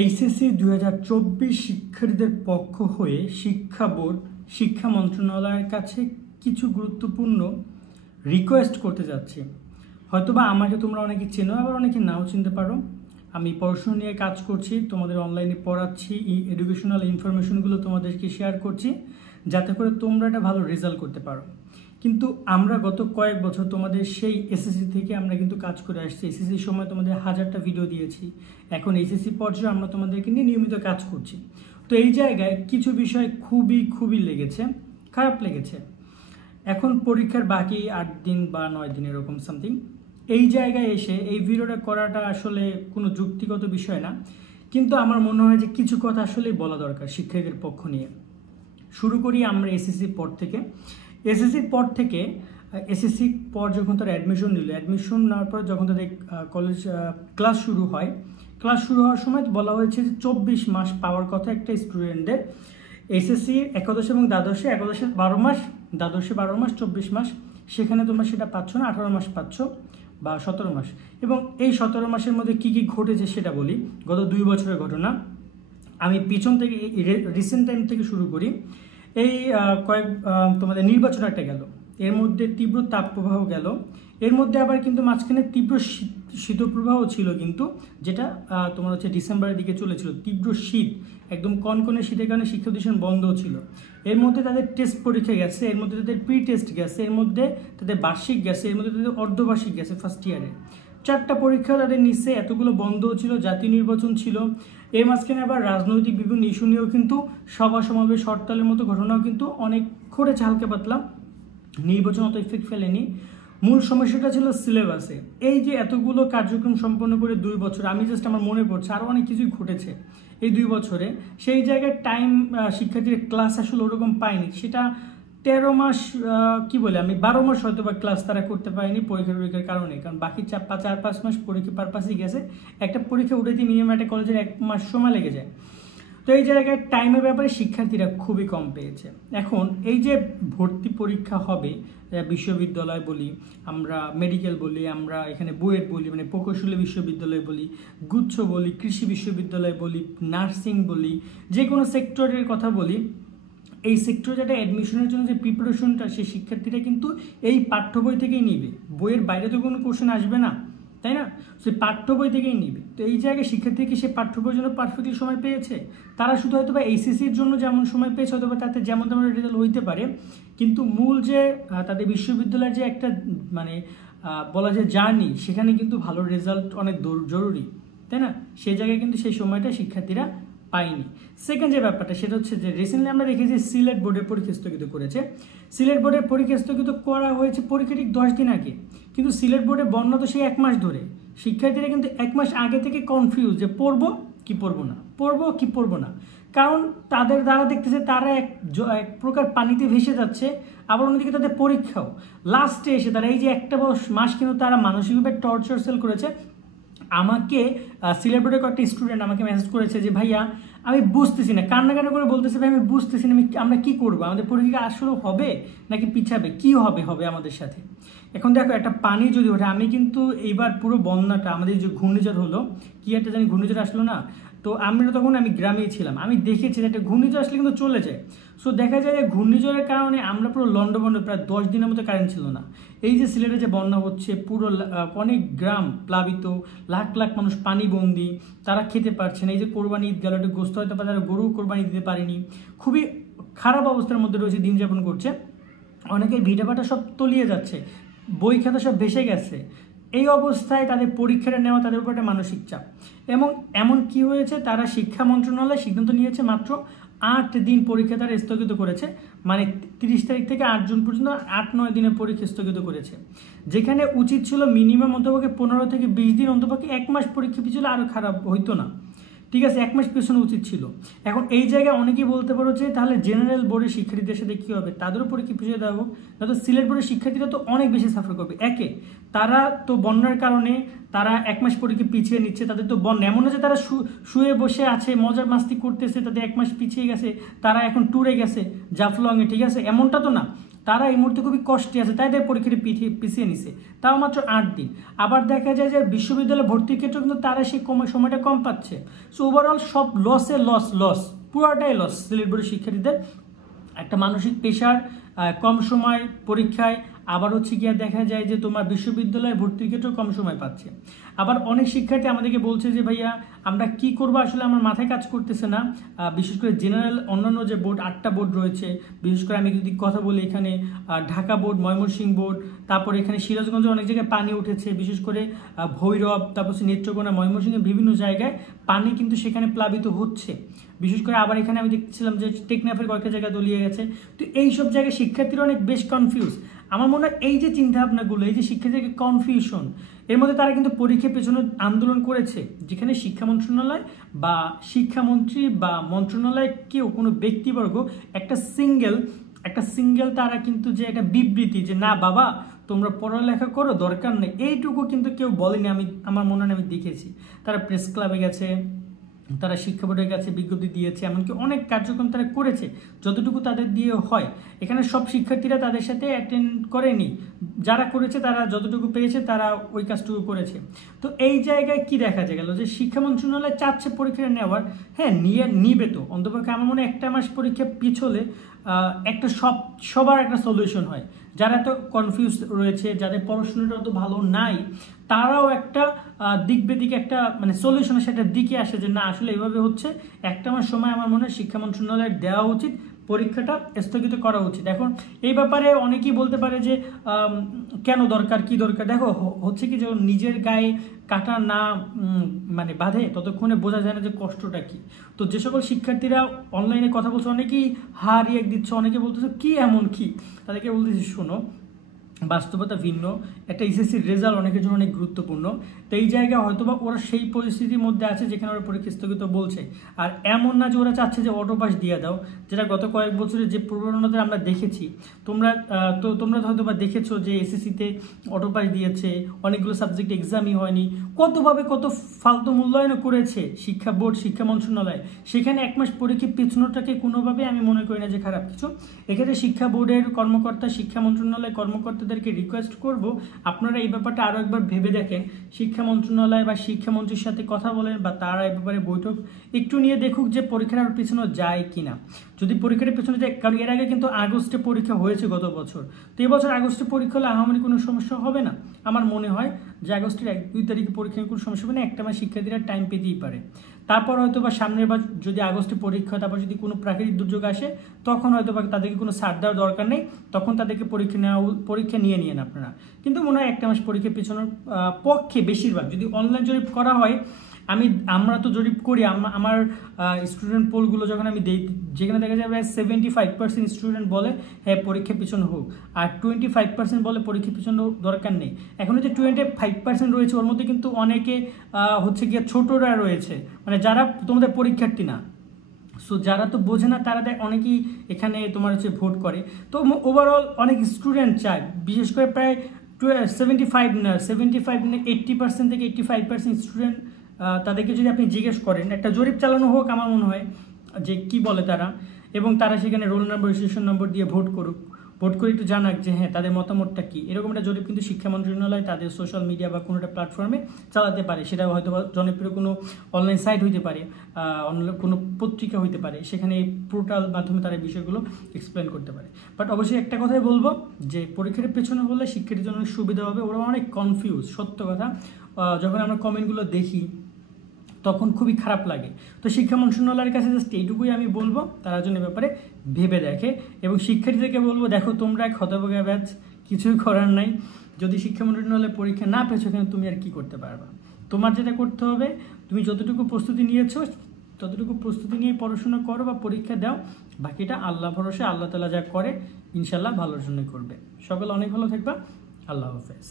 HSC 2024 শিক্ষার্থীদের পক্ষ হয়ে শিক্ষা বোর্ড শিক্ষা মন্ত্রণালয়ের কাছে কিছু গুরুত্বপূর্ণ রিকোয়েস্ট করতে যাচ্ছি। হয়তোবা আমাকে তোমরা অনেকে চেনো, আবার অনেকে নাও চিনতে পারো। আমি পড়াশোনা নিয়ে কাজ করছি, তোমাদের অনলাইনে পড়াচ্ছি, এই এডুকেশনাল ইনফরমেশনগুলো তোমাদেরকে শেয়ার করছি যাতে করে তোমরা একটা ভালো রেজাল্ট করতে পারো। কিন্তু আমরা গত কয়েক বছর তোমাদের সেই এসএসসি থেকে আমরা কিন্তু কাজ করে আসছি। এসএসসির সময় তোমাদের হাজারটা ভিডিও দিয়েছি, এখন এইচএসসি পর্যায়ে আমরা তোমাদেরকে নিয়ে নিয়মিত কাজ করছি। তো এই জায়গায় কিছু বিষয় খুবই লেগেছে, খারাপ লেগেছে। এখন পরীক্ষার বাকি 8 দিন বা 9 দিন এরকম সামথিং। এই জায়গায় এসে এই ভিডিওটা করাটা আসলে কোনো যুক্তিগত বিষয় না, কিন্তু আমার মনে হয় যে কিছু কথা আসলেই বলা দরকার শিক্ষার্থীদের পক্ষ নিয়ে। শুরু করি আমরা এসএসসির পর থেকে। এসএসসির পর থেকে এসএসসি পর যখন তারা অ্যাডমিশন নিল, অ্যাডমিশন নেওয়ার পর যখন তাদের কলেজ ক্লাস শুরু হয়, ক্লাস শুরু হওয়ার সময় বলা হয়েছে যে 24 মাস পাওয়ার কথা একটা স্টুডেন্টদের। এসএসসি একাদশ এবং দ্বাদশে, একাদশে 12 মাস, দ্বাদশে 12 মাস, 24 মাস। সেখানে তোমরা সেটা পাচ্ছ না, 18 মাস পাচ্ছ বা 17 মাস। এবং এই 17 মাসের মধ্যে কী কী ঘটেছে সেটা বলি। গত 2 বছরের ঘটনা আমি পিছন থেকে রিসেন্ট টাইম থেকে শুরু করি। এই তোমাদের নির্বাচন একটা গেল, এর মধ্যে তীব্র তাপপ্রবাহ গেল, এর মধ্যে আবার কিন্তু মাঝখানে তীব্র শীতপ্রবাহ ছিল, কিন্তু যেটা তোমার হচ্ছে ডিসেম্বরের দিকে চলেছিল। তীব্র শীত, একদম কনকনে শীতের কারণে শিক্ষা প্রতিষ্ঠান বন্ধ ছিল। এর মধ্যে তাদের টেস্ট পরীক্ষা গেছে, এর মধ্যে তাদের প্রি টেস্ট গেছে, এর মধ্যে তাদের বার্ষিক গেছে, এর মধ্যে তাদের অর্ধবার্ষিক গেছে ফার্স্ট ইয়ারে। 4টা পরীক্ষা তাদের নিচ্ছে, এতগুলো বন্ধ ছিল, জাতীয় নির্বাচন ছিল। এর মাঝখানে আবার রাজনৈতিক বিভিন্ন ইস্যু নিয়েও কিন্তু সভা সমাবেশ, হরতালের মতো ঘটনাও কিন্তু অনেক ঘটেছে হালকা পাতলা। নির্বাচন অত ইফেক্ট ফেলেনি। মূল সমস্যাটা ছিল সিলেবাসে। এই যে এতগুলো কার্যক্রম সম্পন্ন করে 2 বছর, আমি জাস্ট আমার মনে পড়ছে আরও অনেক কিছুই ঘটেছে এই 2 বছরে। সেই জায়গায় টাইম শিক্ষার্থীর ক্লাস আসলে ওরকম পায়নি। সেটা 13 মাস কি বলে আমি 12 মাস হয়তো বা ক্লাস তারা করতে পারেনি পরীক্ষার কারণে, কারণ বাকি 4-5 মাস পরীক্ষা পারপাসই গেছে। একটা পরীক্ষা উঠেতে মিনিমাম একটা কলেজের 1 মাস সময় লেগে যায়। তো এই জায়গায় টাইমের ব্যাপারে শিক্ষার্থীরা খুবই কম পেয়েছে। এখন এই যে ভর্তি পরীক্ষা হবে, বিশ্ববিদ্যালয় বলি, আমরা মেডিকেল বলি, আমরা এখানে বুয়েট বলি, মানে প্রকৌশলী বিশ্ববিদ্যালয় বলি, গুচ্ছ বলি, কৃষি বিশ্ববিদ্যালয় বলি, নার্সিং বলি, যে কোনো সেক্টরের কথা বলি, এই সেক্টরে যেটা অ্যাডমিশনের জন্য যে প্রিপারেশনটা, সেই শিক্ষার্থীরা কিন্তু এই পাঠ্য বই থেকেই নিবে। বইয়ের বাইরে তো কোনো কোশ্চেন আসবে না, তাই না? সেই পাঠ্য বই থেকেই নিবে। তো এই জায়গায় শিক্ষার্থী কি সে পাঠ্য বইয়ের জন্য পারফেক্টলি সময় পেয়েছে? তারা শুধু হয়তো বা এইচএসসির জন্য যেমন সময় পেয়েছে, হয়তো বা তাতে যেমন তেমন রেজাল্ট হইতে পারে, কিন্তু মূল যে তাদের বিশ্ববিদ্যালয়ের যে একটা মানে বলা যায় জার্নি, সেখানে কিন্তু ভালো রেজাল্ট অনেক জরুরি, তাই না? সেই জায়গায় কিন্তু সেই সময়টা শিক্ষার্থীরা পাইনি। সেকেন্ড যে ব্যাপারটা সেটা হচ্ছে যে রিসেন্টলি আমরা দেখেছি সিলেট বোর্ডের পরীক্ষা স্থগিত করেছে। সিলেট বোর্ডের পরীক্ষা স্থগিত করা হয়েছে পরীক্ষা ঠিক 10 দিন আগে, কিন্তু সিলেট বোর্ডে বন্ধ তো সেই 1 মাস ধরে। শিক্ষার্থীরা কিন্তু 1 মাস আগে থেকে কনফিউজ যে পড়বো কি পড়বো না, পড়বো কি পড়বো না। কারণ তাদের দ্বারা দেখতেছে তারা এক প্রকার পানিতে ভেসে যাচ্ছে, আবার অন্যদিকে তাদের পরীক্ষাও লাস্টে এসে তারা এই যে একটা মাস কিন্তু তারা মানসিকভাবে টর্চার সেল করেছে। আমাকে সিলেট বোর্ডের কয়েকটা স্টুডেন্ট আমাকে মেসেজ করেছে যে ভাইয়া আমি বুঝতেছি না, কান্নাকাটা করে বলতেছে ভাই আমি বুঝতেছি না আমরা কি করবো, আমাদের পরীক্ষা আসলে হবে নাকি পিছাবে, কি হবে আমাদের সাথে। এখন দেখো একটা পানি যদি ওঠে, আমি কিন্তু এইবার পুরো বন্যাটা, আমাদের যে ঘূর্ণিঝড় হলো, কি একটা জানি ঘূর্ণিঝড় আসলো না, তো আমরা তখন আমি গ্রামেই ছিলাম, আমি দেখেছি যে একটা ঘূর্ণিঝড় আসলে কিন্তু চলে যায়। সো দেখা যায় যে ঘূর্ণিঝড়ের কারণে আমরা পুরো লন্ডভন্ড, প্রায় 10 দিনের মতো কারেন্ট ছিল না। এই যে সিলেটে যে বন্যা হচ্ছে, পুরো অনেক গ্রাম প্লাবিত, লাখ লাখ মানুষ পানিবন্দী, তারা খেতে পারছে না। এই যে কোরবানি ঈদ গেল, একটা গোস্ত হয়তো বা তারা গরু কোরবানি দিতে পারেনি, খুবই খারাপ অবস্থার মধ্যে রয়েছে, দিন যাপন করছে। অনেকের ভিটাভাটা সব তলিয়ে যাচ্ছে, বই খাতা সব ভেসে গেছে। এই অবস্থায় তাদের পরীক্ষাটা নেওয়া তাদের উপর একটা মানসিক চাপ। এবং এমন কি হয়েছে, তারা শিক্ষা মন্ত্রণালয় সিদ্ধান্ত নিয়েছে মাত্র 8 দিন পরীক্ষা তারা স্থগিত করেছে, মানে 30 তারিখ থেকে 8 জুন পর্যন্ত 8-9 দিনের পরীক্ষা স্থগিত করেছে। যেখানে উচিত ছিল মিনিমাম অন্তপক্ষে 15 থেকে 20 দিন, অন্তপক্ষে 1 মাস পরীক্ষা পিছলে আরও খারাপ হইতো না, ঠিক আছে? 1 মাস পেছনে উচিত ছিল। এখন এই জায়গায় অনেকেই বলতে পারো যে তাহলে জেনারেল বোর্ডের শিক্ষার্থীদের সাথে কী হবে, তাদেরও পরীক্ষা পিছিয়ে দেওয়া হোক। তো সিলেট বোর্ডের শিক্ষার্থীরা তো অনেক বেশি সাফার করবে। তারা তো বন্যার কারণে তারা 1 মাস পরীক্ষা পিছিয়ে নিচ্ছে, তাদের তো বন্যা এমন না যে তারা শুয়ে বসে আছে মজার মাস্তি করতেছে, তাদের 1 মাস পিছিয়ে গেছে, তারা এখন ট্যুরে গেছে জাফলংয়ে, ঠিক আছে? এমনটা তো না। তারা এই মুহূর্তে খুবই কষ্টে আছে, তাদের পরীক্ষাটি পিছিয়ে নিছে, তাও মাত্র 8 দিন। আবার দেখা যায় যে বিশ্ববিদ্যালয়ে ভর্তির ক্ষেত্রে কিন্তু তারা সেই সময়টা কম পাচ্ছে। সো ওভারঅল সব লস পুরোটাই লস সিলেট বোর্ডের শিক্ষার্থীদের। একটা মানসিক প্রেশার, কম সময় পরীক্ষায়, আবার হচ্ছে গিয়ে দেখা যায় যে তোমার বিশ্ববিদ্যালয়ে ভর্তির ক্ষেত্রেও কম সময় পাচ্ছে। আবার অনেক শিক্ষার্থী আমাদেরকে বলছে যে ভাইয়া আমরা কি করবো, আসলে আমার মাথায় কাজ করতেছে না। বিশেষ করে জেনারেল অন্যান্য যে বোর্ড 8টা বোর্ড রয়েছে, বিশেষ করে আমি যদি কথা বলি এখানে ঢাকা বোর্ড, ময়মনসিংহ বোর্ড, তারপরে এখানে সিরাজগঞ্জে অনেক জায়গায় পানি উঠেছে, বিশেষ করে ভৈরব, তারপর নেত্রকোনা, ময়মনসিংহের বিভিন্ন জায়গায় পানি কিন্তু সেখানে প্লাবিত হচ্ছে। বিশেষ করে আবার এখানে আমি দেখছিলাম যে টেকনাফের কয়েকটা জায়গায় তলিয়ে গেছে। তো এই সব জায়গায় শিক্ষার্থীরা অনেক বেশ কনফিউজ। আমার মনে হয় এই যে চিন্তাভাবনাগুলো, এই যে শিক্ষার্থীদের কনফিউশন, এর মধ্যে তারা কিন্তু পরীক্ষার পেছনে আন্দোলন করেছে, যেখানে শিক্ষা মন্ত্রণালয় বা শিক্ষামন্ত্রী বা মন্ত্রণালয় কেউ কোনো ব্যক্তিবর্গ একটা সিঙ্গেল তারা কিন্তু যে একটা বিবৃতি যে না বাবা তোমরা পড়ালেখা করো দরকার নেই, এইটুকু কিন্তু কেউ বলেনি। আমার মনে হয় আমি দেখেছি তারা প্রেস ক্লাবে গেছে, তারা শিক্ষা বোর্ডের কাছে বিজ্ঞপ্তি দিয়েছে, এমনকি অনেক কার্যক্রম তারা করেছে যতটুকু তাদের দিয়ে হয়। এখানে সব শিক্ষার্থীরা তাদের সাথে অ্যাটেন্ড করেনি, যারা করেছে তারা যতটুকু পেরেছে তারা ওই কাজটুকু করেছে। তো এই জায়গায় কি দেখা গেল যে শিক্ষা মন্ত্রণালয় চাচ্ছে পরীক্ষা নেওয়ার, হ্যাঁ নিবে তো, অন্তপক্ষে আমার মনে হয় একটা মাস পরীক্ষা পিছলে একটা সবার একটা সলিউশন হয়। যারা তো কনফিউজ রয়েছে, যাদের পড়াশোনাটা অত ভালো নাই, তারাও একটা দিক বেদিকে একটা মানে সলিউশন সেটার দিকে আসে যে না আসলে এইভাবে হচ্ছে, একটা মাস সময় আমার মনে হয় শিক্ষা মন্ত্রণালয়ের দেওয়া উচিত, পরীক্ষাটা স্থগিত করা উচিত। এখন এই ব্যাপারে অনেকেই বলতে পারে যে কেন দরকার, কি দরকার। দেখো হচ্ছে কি, যখন নিজের গায়ে কাটা না মানে বাঁধে ততক্ষণে বোঝা যায় না যে কষ্টটা কি। তো যে সকল শিক্ষার্থীরা অনলাইনে কথা বলছে, অনেকেই রিয়েক্ট দিচ্ছে, অনেকে বলতেছে কি এমন কি, তাদেরকে বলতেছি শোনো বাস্তবতা ভিন্ন, একটা এসএসসির রেজাল্ট অনেকের জন্য অনেক গুরুত্বপূর্ণ। তো এই জায়গায় হয়তোবা ওরা সেই পরিস্থিতির মধ্যে আছে যেখানে ওরা পরীক্ষা স্থগিত বলছে। আর এমন না যে ওরা চাচ্ছে যে অটো পাস দিয়ে দাও, যেটা গত কয়েক বছরে যে প্রবণতা আমরা দেখেছি। তোমরা হয়তোবা দেখেছো যে এসএসসিতে অটো পাস দিয়েছে, অনেকগুলো সাবজেক্ট এক্সামই হয়নি, কত ফালতু মূল্যায়নও করেছে শিক্ষা বোর্ড, শিক্ষা মন্ত্রণালয়। সেখানে এক মাস পরীক্ষা পেছনোটাকে কোনোভাবে আমি মনে করি না যে খারাপ কিছু। এক্ষেত্রে শিক্ষা বোর্ডের কর্মকর্তা, শিক্ষা মন্ত্রণালয় কর্মকর্তাদের রিকোয়েস্ট করব আপনারা এই ব্যাপারটা আরো একবার ভেবে দেখেন, শিক্ষা মন্ত্রণালয় বা শিক্ষামন্ত্রীর সাথে কথা বলেন, বা তারা এই ব্যাপারে বৈঠক একটু নিয়ে দেখুক যে পরীক্ষার পেছনে যায় কিনা। যদি পরীক্ষার পেছনে যায়, কারণ এর আগে কিন্তু আগস্টে পরীক্ষা হয়েছে গত বছর, তো এবছর আগস্টে পরীক্ষা হলে আহামরি কোনো সমস্যা হবে না। আমার মনে হয় যে আগস্টের 1-2 তারিখে পরীক্ষার কোনো সমস্যা হবে না, একটা মাস শিক্ষার্থীরা টাইম পেতেই পারে। তারপর হয়তো বা সামনের বার যদি আগস্টে পরীক্ষা, তারপর যদি কোনো প্রাকৃতিক দুর্যোগ আসে, তখন হয়তো বা তাদেরকে কোনো ছাড় দেওয়ার দরকার নেই, তখন তাদেরকে পরীক্ষা নিয়ে নিন আপনারা। কিন্তু মনে হয় একটা মাস পরীক্ষা পেছানোর পক্ষে বেশিরভাগ, যদি অনলাইন জরিপ করা হয়, আমরা তো জরিপ করি, আমার স্টুডেন্ট পোলগুলো যখন আমি দিই, যেখানে দেখা যাবে 75% স্টুডেন্ট বলে হ্যাঁ পরীক্ষা পিছনে হোক, আর 25% বলে পরীক্ষা পিছনে দরকার নেই। এখন যে 25% রয়েছে, ওর মধ্যে কিন্তু অনেকে হচ্ছে গিয়ে ছোটরা রয়েছে, মানে যারা তোমাদের পরীক্ষার্থী না। সো যারা তো বোঝে না, তারা অনেকেই এখানে তোমার হচ্ছে ভোট করে। তো ওভারঅল অনেক স্টুডেন্ট চায়, বিশেষ করে প্রায় 80% থেকে 85% স্টুডেন্ট, তাদেরকে যদি আপনি জিজ্ঞেস করেন, একটা জরিপ চালানো হোক আমার মনে হয় যে কি বলে তারা, এবং তারা সেখানে রোল নাম্বার, রেজিস্ট্রেশন নম্বর দিয়ে ভোট করে একটু জানাক যে হ্যাঁ তাদের মতামতটা কি। এরকম একটা জরিপ কিন্তু শিক্ষা মন্ত্রণালয় তাদের সোশ্যাল মিডিয়া বা কোনো একটা প্ল্যাটফর্মে চালাতে পারে। সেটা হয়তো জনপ্রিয় কোনো অনলাইন সাইট হইতে পারে, অনলাইন কোনো পত্রিকা হইতে পারে, সেখানে পোর্টাল মাধ্যমে তারা বিষয়গুলো এক্সপ্লেন করতে পারে। বাট অবশ্যই একটা কথাই বলবো যে পরীক্ষার পেছনে হলে শিক্ষার্থীর জন্য সুবিধা হবে। ওরা অনেক কনফিউজ, সত্য কথা। যখন আমরা কমেন্টগুলো দেখি তখন খুবই খারাপ লাগে। তো শিক্ষা মন্ত্রণালয়ের কাছে জাস্ট এইটুকুই আমি বলবো, তারা যেন ব্যাপারে ভেবে দেখে। এবং শিক্ষার্থীদেরকে বলবো, দেখো তোমরা এক হতভাগা ব্যাচ, কিছুই করার নাই। যদি শিক্ষা মন্ত্রণালয়ে পরীক্ষা না পেয়েছো, কিন্তু তুমি আর কি করতে পারবা। তোমার যেটা করতে হবে, তুমি যতটুকু প্রস্তুতি নিয়েছো ততটুকু প্রস্তুতি নিয়ে পড়াশোনা করো বা পরীক্ষা দাও, বাকিটা আল্লাহ ভরসা, আল্লাহ তাআলা যা করে ইনশাল্লাহ ভালোর জন্য করবে। সকলে অনেক ভালো থাকবা। আল্লাহ হাফেজ।